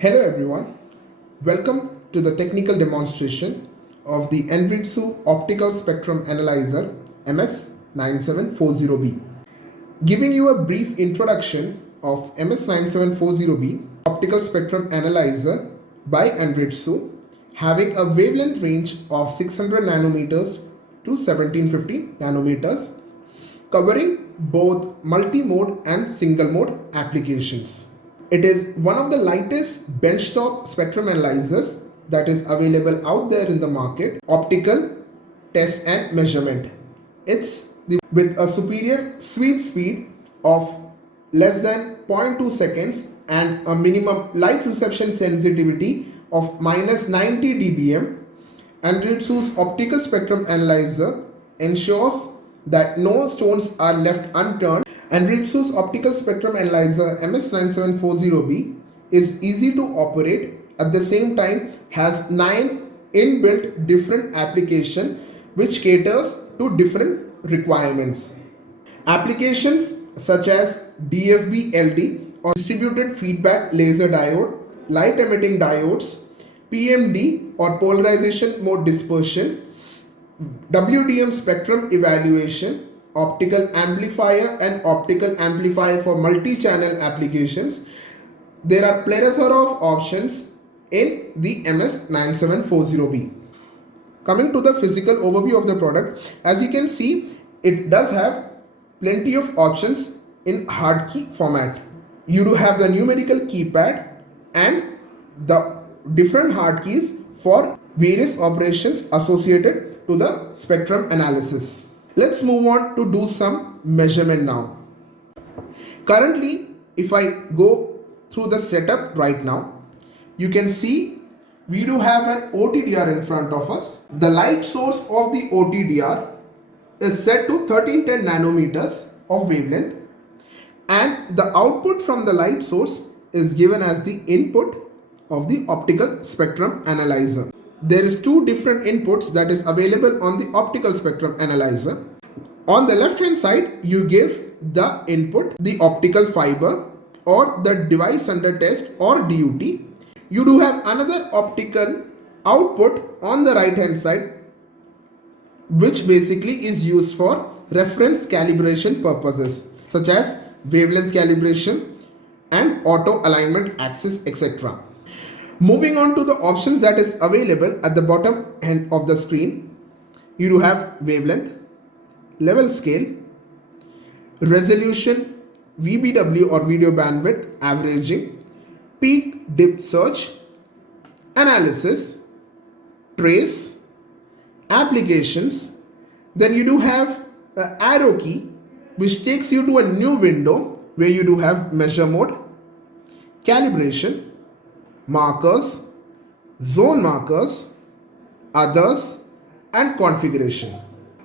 Hello everyone, welcome to the technical demonstration of the Anritsu Optical Spectrum Analyzer MS9740B. Giving you a brief introduction of MS9740B Optical Spectrum Analyzer by Anritsu, having a wavelength range of 600 nanometers to 1750 nanometers, covering both multi-mode and single-mode applications. It is one of the lightest benchtop spectrum analyzers that is available out there in the market, optical test and measurement. With a superior sweep speed of less than 0.2 seconds and a minimum light reception sensitivity of minus 90 dBm, Anritsu's optical spectrum analyzer ensures that no stones are left unturned. Anritsu's optical spectrum analyzer MS9740B is easy to operate, at the same time has 9 inbuilt different applications which caters to different requirements. Applications such as DFB LD or distributed feedback laser diode, light emitting diodes, PMD or polarization mode dispersion, WDM spectrum evaluation, optical amplifier and optical amplifier for multi-channel applications. There are plethora of options in the MS9740B. Coming to the physical overview of the product, as you can see, it does have plenty of options in hard key format. You do have the numerical keypad and the different hard keys for various operations associated to the spectrum analysis. Let's move on to do some measurement now. Currently, if I go through the setup right now, you can see we do have an OTDR in front of us. The light source of the OTDR is set to 1310 nanometers of wavelength, and the output from the light source is given as the input of the optical spectrum analyzer. There is two different inputs that is available on the optical spectrum analyzer. On the left hand side, you give the input, the optical fiber or the device under test or DUT. You do have another optical output on the right hand side, which basically is used for reference calibration purposes such as wavelength calibration and auto alignment axis, etc. Moving on to the options that is available at the bottom end of the screen, you do have wavelength, level scale, resolution, VBW or video bandwidth averaging, peak dip search, analysis, trace, applications. Then you do have an arrow key which takes you to a new window where you do have measure mode, calibration, markers, zone markers, others and configuration.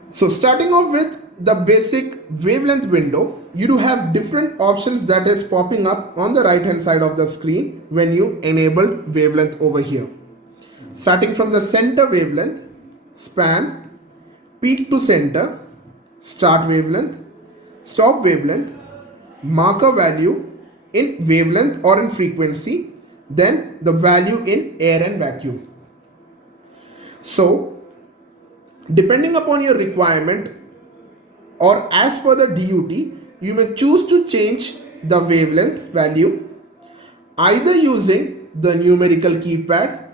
So starting off with the basic wavelength window, you do have different options that is popping up on the right hand side of the screen when you enable wavelength over here. Starting from the center wavelength, span, peak to center, start wavelength, stop wavelength, marker value in wavelength or in frequency, then the value in air and vacuum. So depending upon your requirement or as per the DUT, you may choose to change the wavelength value either using the numerical keypad,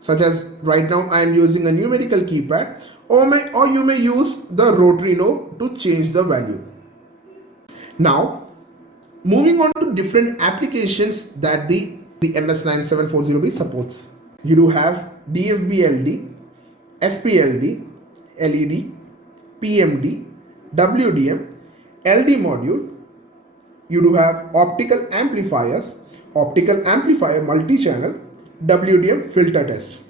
such as right now I am using a numerical keypad, or you may use the rotary knob to change the value. Now moving on to different applications that the MS9740B supports. You do have DFB-LD, FP-LD, LED, PMD, WDM, LD module. You do have optical amplifiers, optical amplifier multi-channel, WDM filter test.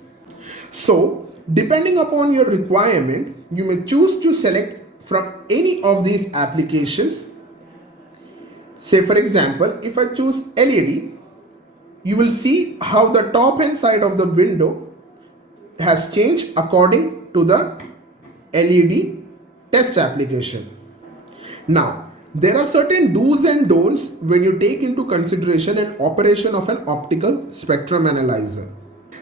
So depending upon your requirement, you may choose to select from any of these applications. Say for example, if I choose LED, you will see how the top hand side of the window has changed according to the LED test application. Now There are certain do's and don'ts when you take into consideration an operation of an optical spectrum analyzer.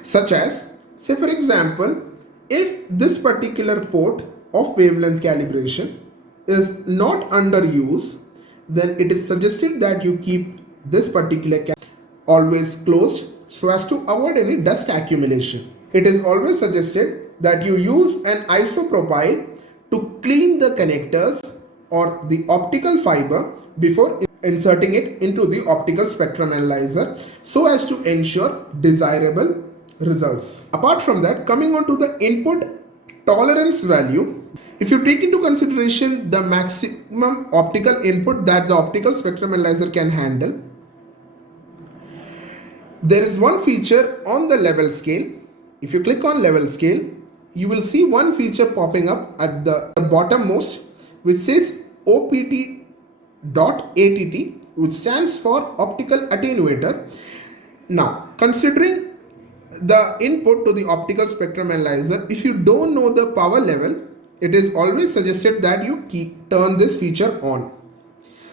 Such as, say for example, if this particular port of wavelength calibration is not under use, then it is suggested that you keep this particular cap always closed so as to avoid any dust accumulation. It is always suggested that you use an isopropyl to clean the connectors or the optical fiber before inserting it into the optical spectrum analyzer so as to ensure desirable results. Apart from that, coming on to the input tolerance value, if you take into consideration the maximum optical input that the optical spectrum analyzer can handle, there is one feature on the level scale. If you click on level scale, you will see one feature popping up at the bottommost which says OPT.ATT, which stands for optical attenuator. Now, considering the input to the optical spectrum analyzer, if you don't know the power level, it is always suggested that you turn this feature on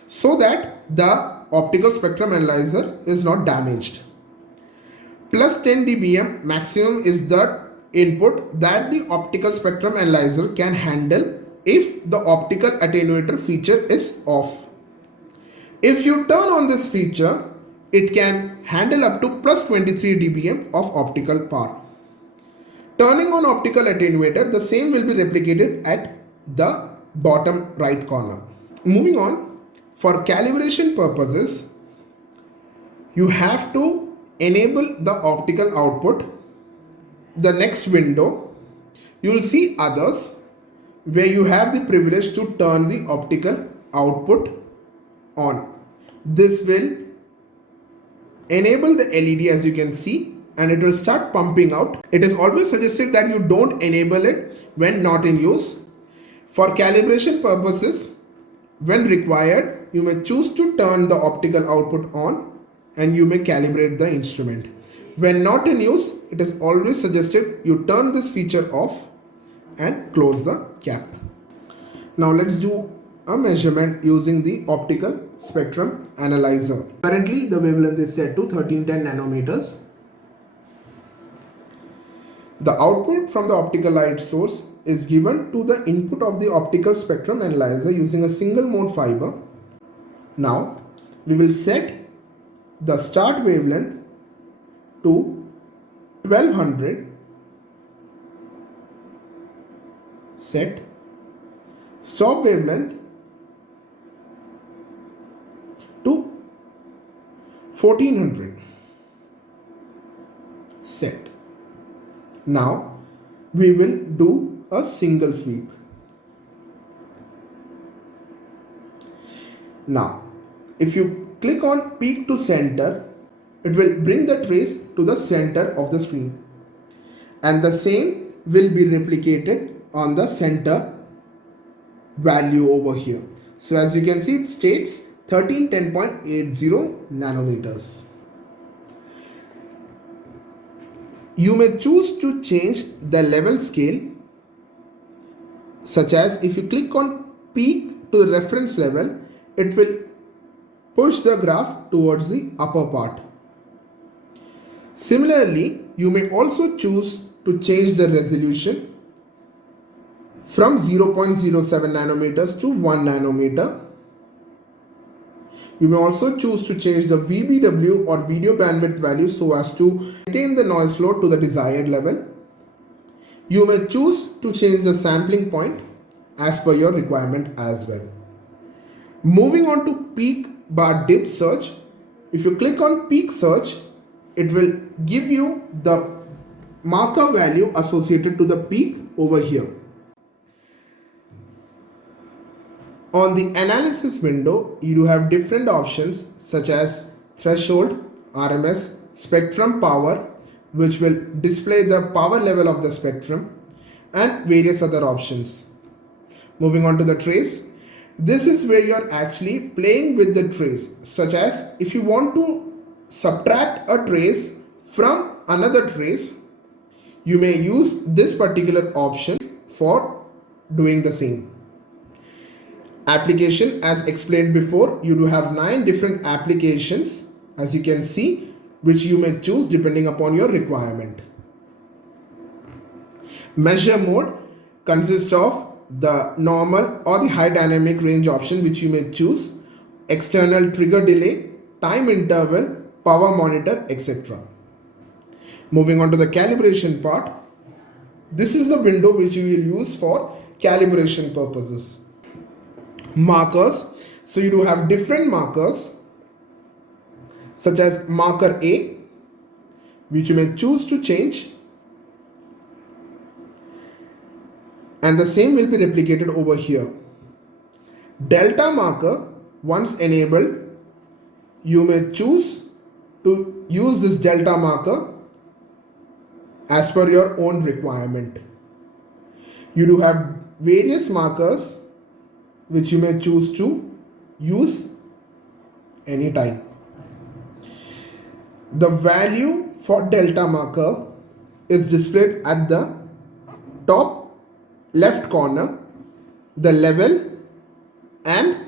so that the optical spectrum analyzer is not damaged. Plus 10 dBm maximum is the input that the optical spectrum analyzer can handle if the optical attenuator feature is off. If you turn on this feature, it can handle up to plus 23 dBm of optical power. Turning on optical attenuator, the same will be replicated at the bottom right corner. Moving on, for calibration purposes, you have to enable the optical output. The next window, you will see others, where you have the privilege to turn the optical output on. This will enable the LED, as you can see, and it will start pumping out. It is always suggested that you don't enable it when not in use. For calibration purposes, when required, you may choose to turn the optical output on and you may calibrate the instrument. When not in use, it is always suggested you turn this feature off and close the cap. Now let's do a measurement using the optical spectrum analyzer. Currently the wavelength is set to 1310 nanometers. The output from the optical light source is given to the input of the optical spectrum analyzer using a single mode fiber. Now we will set the start wavelength to 1200, set stop wavelength to 1400, set. Now we will do a single sweep. Now if you click on peak to center, it will bring the trace to the center of the screen, and the same will be replicated on the center value over here. So as you can see, it states 1310.80 nanometers. You may choose to change the level scale, such as if you click on peak to the reference level, it will push the graph towards the upper part. Similarly, you may also choose to change the resolution from 0.07 nanometers to 1 nanometer. You may also choose to change the VBW or video bandwidth value so as to maintain the noise floor to the desired level. You may choose to change the sampling point as per your requirement as well. Moving on to peak bar dip search. If you click on peak search, it will give you the marker value associated to the peak over here. On the analysis window, you do have different options such as threshold, RMS, spectrum power, which will display the power level of the spectrum, and various other options. Moving on to the trace. This is where you are actually playing with the trace, such as if you want to subtract a trace from another trace, you may use this particular option for doing the same. Application, as explained before, you do have 9 different applications, as you can see, which you may choose depending upon your requirement. Measure mode consists of the normal or the high dynamic range option, which you may choose, external trigger delay, time interval, power monitor, etc. Moving on to the calibration part. This is the window which you will use for calibration purposes. Markers. So you do have different markers, such as marker A, which you may choose to change, and the same will be replicated over here. Delta marker, once enabled, you may choose to use this delta marker as per your own requirement. You do have various markers which you may choose to use anytime. The value for delta marker is displayed at the top left corner, the level and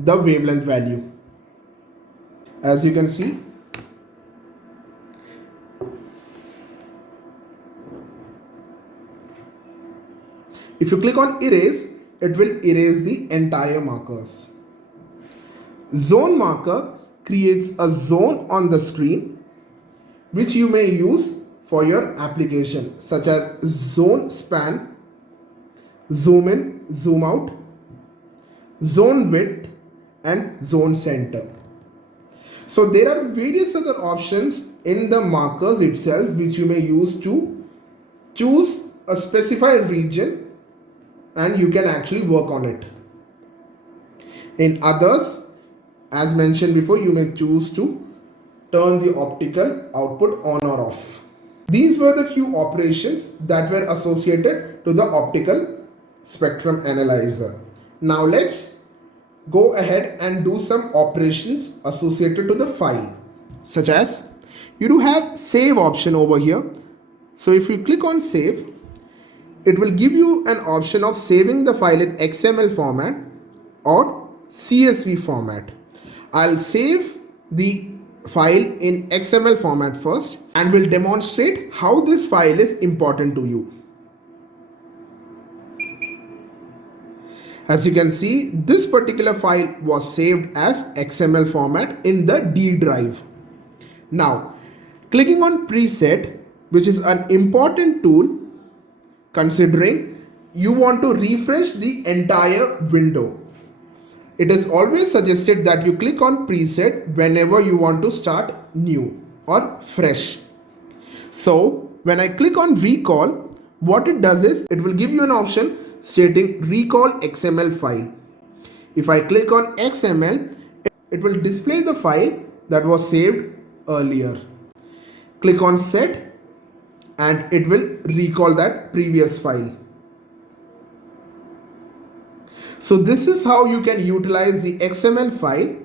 the wavelength value. As you can see, if you click on erase, it will erase the entire markers. Zone marker creates a zone on the screen which you may use for your application, such as zone span, zoom in, zoom out, zone width and zone center. So there are various other options in the markers itself which you may use to choose a specified region, and you can actually work on it. In others, as mentioned before, you may choose to turn the optical output on or off. These were the few operations that were associated to the optical spectrum analyzer. Now let's go ahead and do some operations associated to the file, such as you do have save option over here. So if you click on save, it will give you an option of saving the file in XML format or CSV format. I'll save the file in XML format first and will demonstrate how this file is important to you. As you can see, this particular file was saved as XML format in the D drive. Now, clicking on preset, which is an important tool, considering you want to refresh the entire window. It is always suggested that you click on preset whenever you want to start new or fresh. So when I click on recall, what it does is it will give you an option stating recall XML file. If I click on XML, it will display the file that was saved earlier. Click on set and it will recall that previous file. So this is how you can utilize the XML file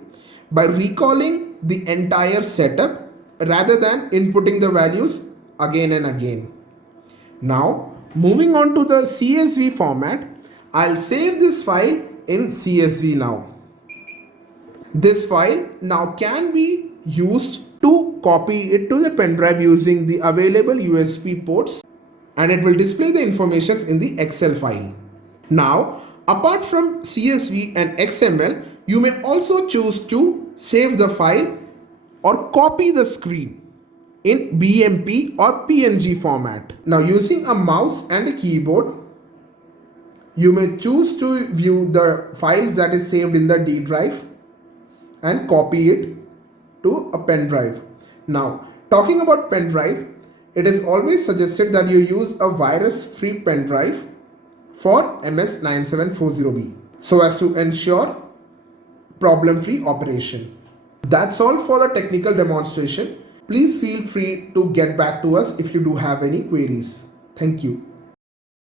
by recalling the entire setup rather than inputting the values again and again. Now moving on to the CSV format, I'll save this file in CSV now. This file now can be used to copy it to the pen drive using the available USB ports, and it will display the information in the Excel file. Now, apart from CSV and XML, you may also choose to save the file or copy the screen in BMP or PNG format. Now, using a mouse and a keyboard, you may choose to view the files that is saved in the D drive and copy it to a pen drive. Now, talking about pen drive, it is always suggested that you use a virus-free pen drive for MS9740B so as to ensure problem-free operation. That's all for the technical demonstration. Please feel free to get back to us if you do have any queries. Thank you.